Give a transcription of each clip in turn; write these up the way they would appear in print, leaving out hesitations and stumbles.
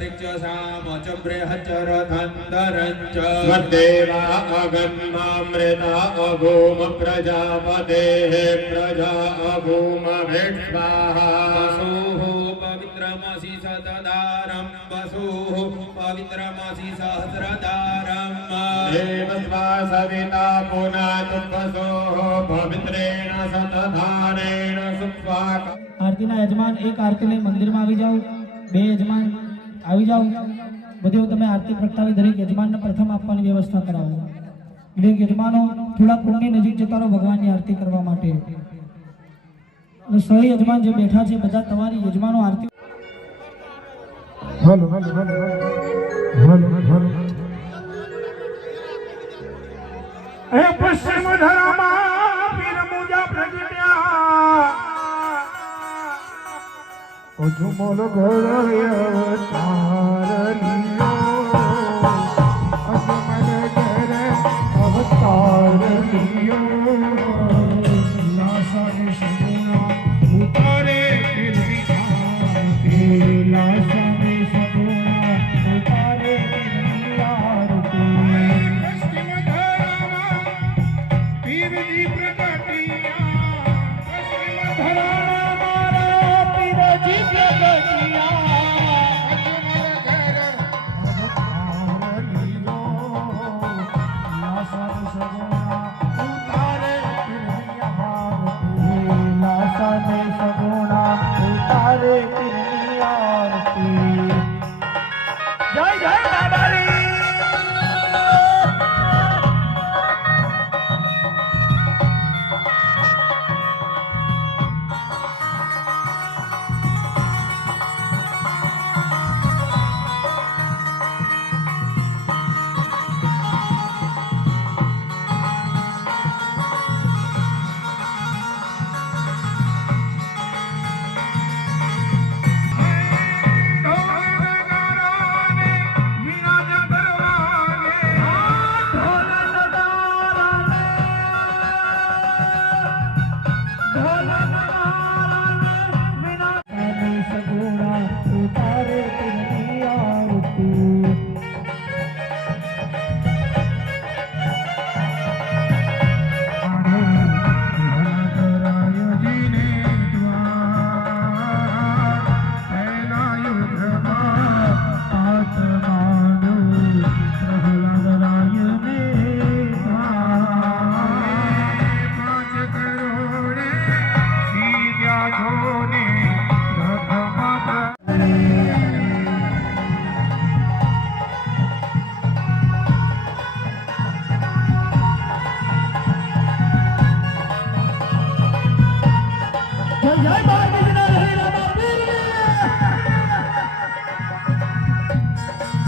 ऋक्षसाम च बृहच्च रथन्दरञ्च स्वदेवा अगन्मामृता अभूम प्रजापतेः प्रजा अभूम विश्वाहा वसुः पवित्रमसि सतदारं वसुः पवित्रमसि सहस्रदारम् देवस्वा सविता पुनातु वसोः पवित्रेण सतधारेण सुप्वाक आरती ना यजमान एक आरती लई मंदिर में આવી જાઓ બે यजमान આવી જાઓ બધે તમે આરતી પ્રગટાવી દરેક यजमान ને પ્રથમ આપવાની વ્યવસ્થા કરાવો દરેક यजमानो થોડા કુંડની નજીક જતા રહો ભગવાનની આરતી કરવા માટે અને સહી यजमान જે બેઠા છે બધા તમારી यजमानो આરતી hello hello hello hello hello એ પશ્ચિમ ધરામાં પીર મુજા પ્રગટ્યા ઓ ઝુમલ ઘર અવતારલિયો અજમલ ઘર અવતારલિયો લાસાને સગુણા ઉતારે પીરની આરતી લાસાને સગુણા ઉતારે પીરની આરતી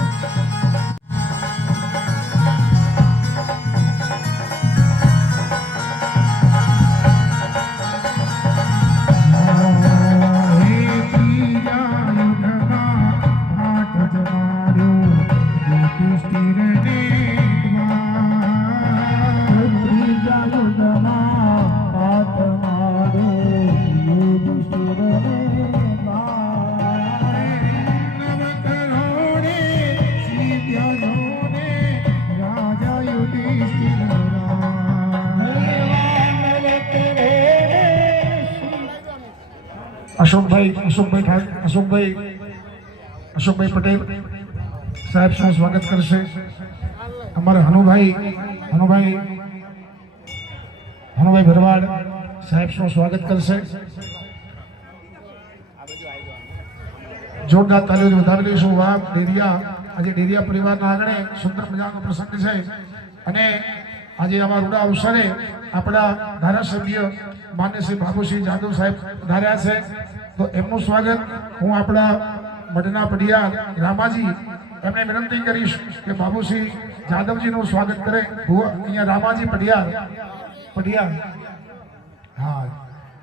પશ્ચિમ ધરામાં પીરજી પ્રગટ્યા પશ્ચિમ ધરામાં अशोकभाई पटेल साहेब નું સ્વાગત કરશે અમારા હનુભાઈ ભરવાડ સાહેબ નું સ્વાગત કરશે જોરદાર તાલીઓ વધાવી લઈશું વાહ ડેરિયા આજે ડેરિયા પરિવારના આંગણે સુંદર મજાનો પ્રસંગ છે અને આજે આવા રૂડા અવસરે આપણા ધારાસભ્ય માન્ય શ્રી બાબુસિંહ જાદવ સાહેબ ધાર્યા છે તો એમનું સ્વાગત હું આપણા મઢના પડિયાર રામાજી એમને વિનંતી કરીશ કે બાબુસિંહ જાદવજીનું સ્વાગત કરે અહીંયા રામાજી પડિયાર હા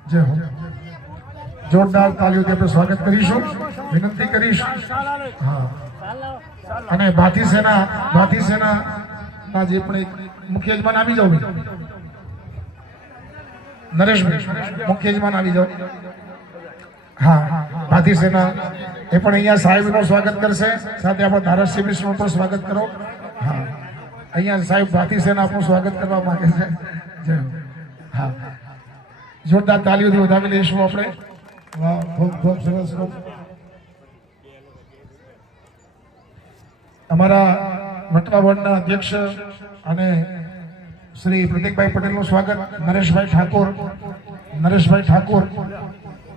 જય હો જોરદાર તાલીઓથી આપણે સ્વાગત કરીશું વિનંતી કરીશ હા અને ભાતી સેના ના જે પણ એક મુખ્ય યજમાન આવી જાવ નરેશભાઈ મુખ્ય યજમાન આવી જાવ હા ભાતી સેના એ પણ અહીંયા સાહેબનું સ્વાગત કરશે, સાથે આપણા ધારાસભ્યનું પણ સ્વાગત કરો. હા અહીંયા સાહેબ ભાતી સેના આપણું સ્વાગત કરવા માંગે છે. જય હો. હા જોરદાર તાલીઓથી વધાવી લઈશું આપણે. વાહ ખૂબ ખૂબ સરસ. અમારા વટવા વોર્ડના અધ્યક્ષ અને શ્રી પ્રતિકભાઈ પટેલનું સ્વાગત. નરેશભાઈ ઠાકોર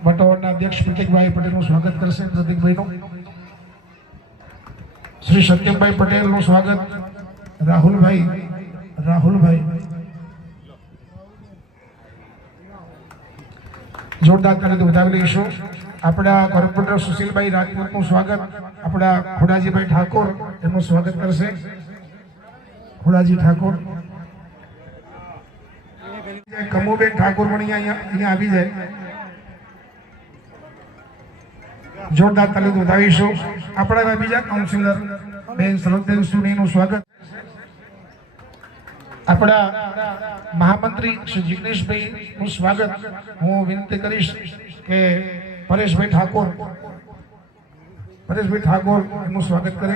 વટવા વોર્ડના અધ્યક્ષ પ્રતિકભાઈ પટેલનું સ્વાગત કરશે. પ્રતિકભાઈનું શ્રી સત્યમભાઈ પટેલનું સ્વાગત. રાહુલભાઈ જોરદાર તાલીથી વધાવી લઈશું. આપણા કોર્પોરેટર સુશીલભાઈ રાજપૂતનું સ્વાગત. આપણા ખોડાજીભાઈ ઠાકોર એમનું સ્વાગત કરશે. ખોડાજી ઠાકોર, કમુબેન ઠાકોર પણ અહીંયા આવી જાય. જોરદાર તાલીથી વધાવીશું. આપણા બીજા કાઉન્સિલર બેન સરહદેવ સુનીનું સ્વાગત. આપણા મહામંત્રી શ્રી જિગ્નેશભાઈ નું સ્વાગત. હું વિનંતી કરીશ કે પરેશભાઈ ઠાકોર એનું સ્વાગત કરે.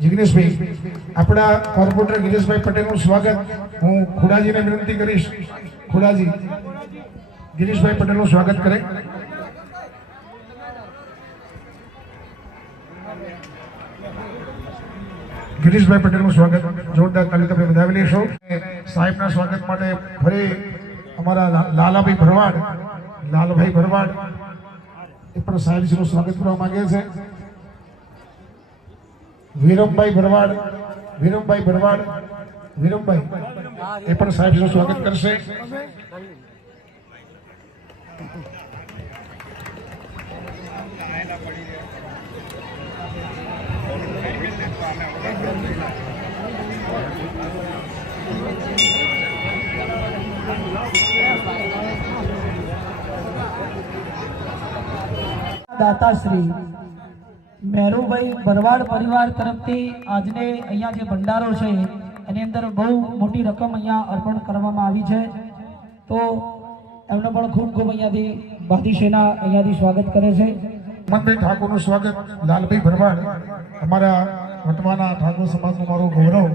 જિગ્નેશભાઈ, આપણા કોર્પોરેટર ગિરીશભાઈ પટેલનું સ્વાગત. હું ખુડાજીને વિનંતી કરીશ, ખુડાજી ગિરીશભાઈ પટેલનું સ્વાગત કરે. ગિરીશભાઈ પટેલનું સ્વાગત જોરદાર તાલી તમે વધાવી લેશો. સાહેબના સ્વાગત માટે ફરી અમારા લાલભાઈ ભરવાડ એ પણ સાહેબનું સ્વાગત કરવા માંગે છે. વિરમભાઈ ભરવાડ એ પણ સાહેબનું સ્વાગત કરશે. દાતાશ્રી મેરુભાઈ ભરવાડ પરિવાર તરફથી આજને અહીંયા જે ભંડારો છે એની અંદર બહુ મોટી રકમ અહીંયા અર્પણ કરવામાં આવી છે. તો એમને પણ ખૂબ ખૂબ અહીંયાથી ભાતી સેના અહીંયાથી સ્વાગત કરે છે. હિંમતભાઈ ઠાકોરનું સ્વાગત. લાલભાઈ ભરવાડ અમારા વટવાના ઠાકોર સમાજનું મારું ગૌરવ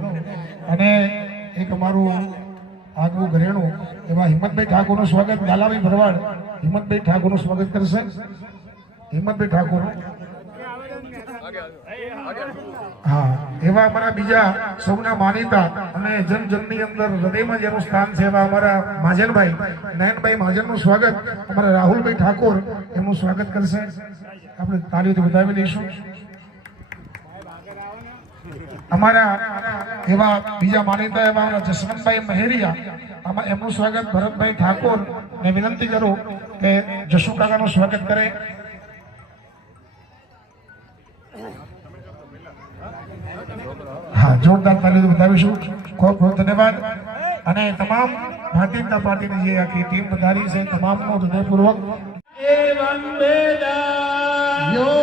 અને એક અમારું આગવું ઘરેણું એવા હિંમતભાઈ ઠાકોરનું સ્વાગત. લાલાભાઈ ભરવાડ હિંમતભાઈ ઠાકોરનું સ્વાગત કરશે. હિંમતભાઈ ઠાકોર, હા એવા અમારા બીજા સૌના માનીતા અને જનજનની અંદર હૃદયમાં જેનું સ્થાન છે એવા અમારા મહાજનભાઈ નયનભાઈ મહાજનનું સ્વાગત. અમારા રાહુલભાઈ ઠાકોર એમનું સ્વાગત કરશે. આપણે તાળીઓથી વધાવી લઈશું. અમારા એવા બીજા માનીતા એવા અમારા જસવંતભાઈ મહેરિયા એમનું સ્વાગત. ભરતભાઈ ઠાકોર ને વિનંતી કરું કે જશુ કાકાનું સ્વાગત કરે. હા જોરદાર તાલીઓ બતાવીશું. ખૂબ ખૂબ ધન્યવાદ. અને તમામ ભારતીય જનતા પાર્ટીની જે આખી ટીમ પધારી છે તમામનો હૃદયપૂર્વક એવં વેદા યો